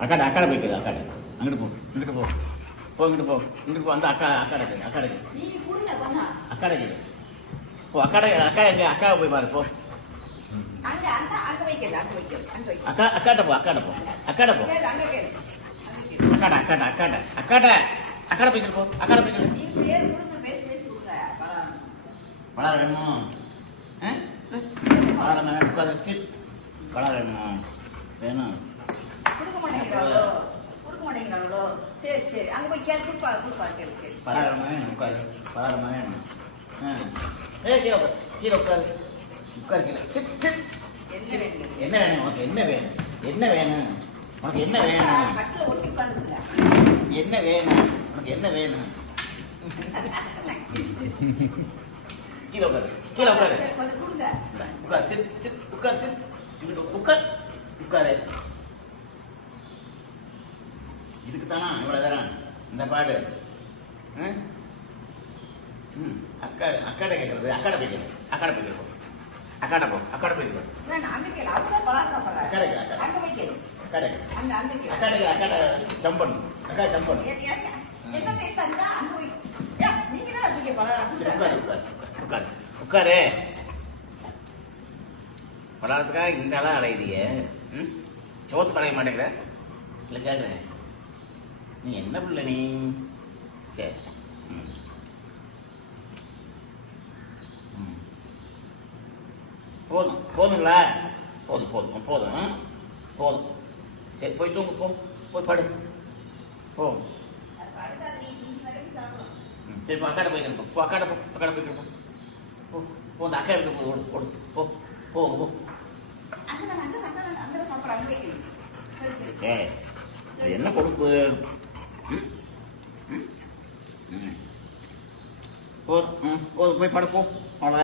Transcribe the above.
அக்காடை அக்காடை போய்க்குது அக்காடை அங்கிட்டு போ இங்கிட்டு போ போ இங்கிட்டு போ இங்கிட்டு போ அந்த அக்காடைக்கு அக்காடைக்கு போ அக்காடை போய் பாரு போ அக்காட்ட போ அக்காட்ட போ அக்காட்ட போ அக்காடை போய்க்கிட்டு போ அக்காடை போய்க்கிட்டு பலா வேணுமா பலா உட்கார சிட் பலா வேணுமா வேணும் பலா வேணும் உட்காரு பலா வேணும் கீழே உட்காரு உட்காரு கீழே சிட் சிட் என்ன வேணும் உனக்கு என்ன வேணும் என்ன வேணும் உனக்கு என்ன வேணும் என்ன வேணும் உனக்கு என்ன வேணும் கீழே உட்காரு கீழே உட்காரு உட்கார் சிட் சிட் உட்கார் சிட் உட்கார் உட்காரு இதுக்கு தானா இவ்வளோ தரான் இந்த பாடு அக்காடை கேட்கறது அக்காடை போய்க்கணும் அக்காடை போய்க்கிறோம் அக்காடை போ அக்காடை போய்க்கிறோம் அக்காடை ஜம்பன் அக்கா ஜம்பன் உட்காரு படாததுக்காக இந்த ஆளாக அலையிறிய சோத்து பழைய மாட்டேங்கிற இல்லை கேட்குறேன் நீ என்ன பிள்ளை நீ சரி போதும் போதுங்களா போதும் போதும் போதும் போதும் சரி போய் தூங்கு போ போய் படு போ சரி இப்போ அக்காடை போய்க்கிறப்போ போ அக்காடை போய்க்கிறப்போ போ போ அந்த அக்கா எடுத்து போ ஓடு போ போ போ ஏ என்ன கொடுப்பு போதும் போதும் போய் படு போ அவ்வளோ